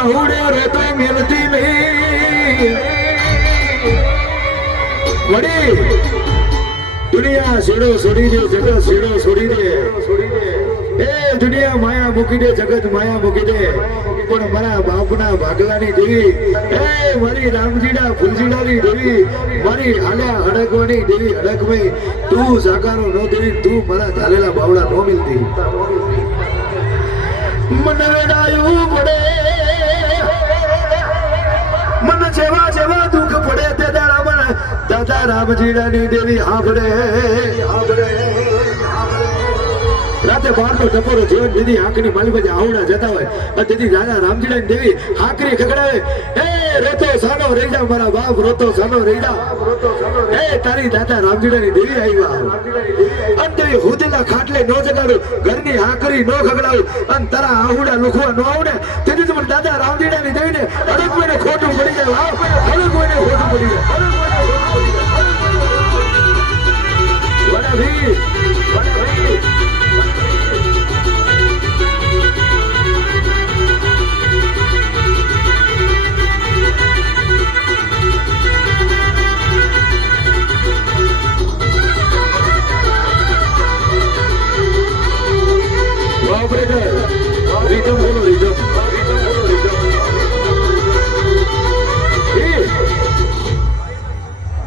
આહુડે રેતો મેલતી નહીં વડી દુનિયા છેડો છોડી દે જગત છેડો છોડી દે એ દુનિયા માયા મૂકી દે જગત માયા મૂકી દે પણ મારા બાપના ભાગલાની દેવી એ મારી રામજીના ફૂલજીડાની દેવી મારી હાલ્યા હડકવાની દેવી હડકમઈ તું સાકારો ન દેવી તું મારા ધારેલા બાવડા ન મિલતી મને વેડાયું પડે મને જેવા જેવા દુઃખ પડે તે દાદા રામજીડાની દેવી આભડે રાતે બારનો ટપોરો જીવન દીદી હાકની માલી પાસે આવડા જતા હોય અને દીદી દાદા રામજીડાની દેવી હાકરી ખગડાવે એ રોતો સાનો રહી જા મારા બાપ રોતો સાનો રહી જા એ તારી દાદા રામજીડાની દેવી આવ્યા અંતે હુદેલા ખાટલે નો જગાડું ઘરની હાકરી નો ખગડાવું અને તારા આહુડા લુખવા નો આવડે તેથી તમને દાદા રામજીડાની દેવીને અડક કોઈને ખોટું પડી જાય અડક કોઈને ખોટું પડી જાય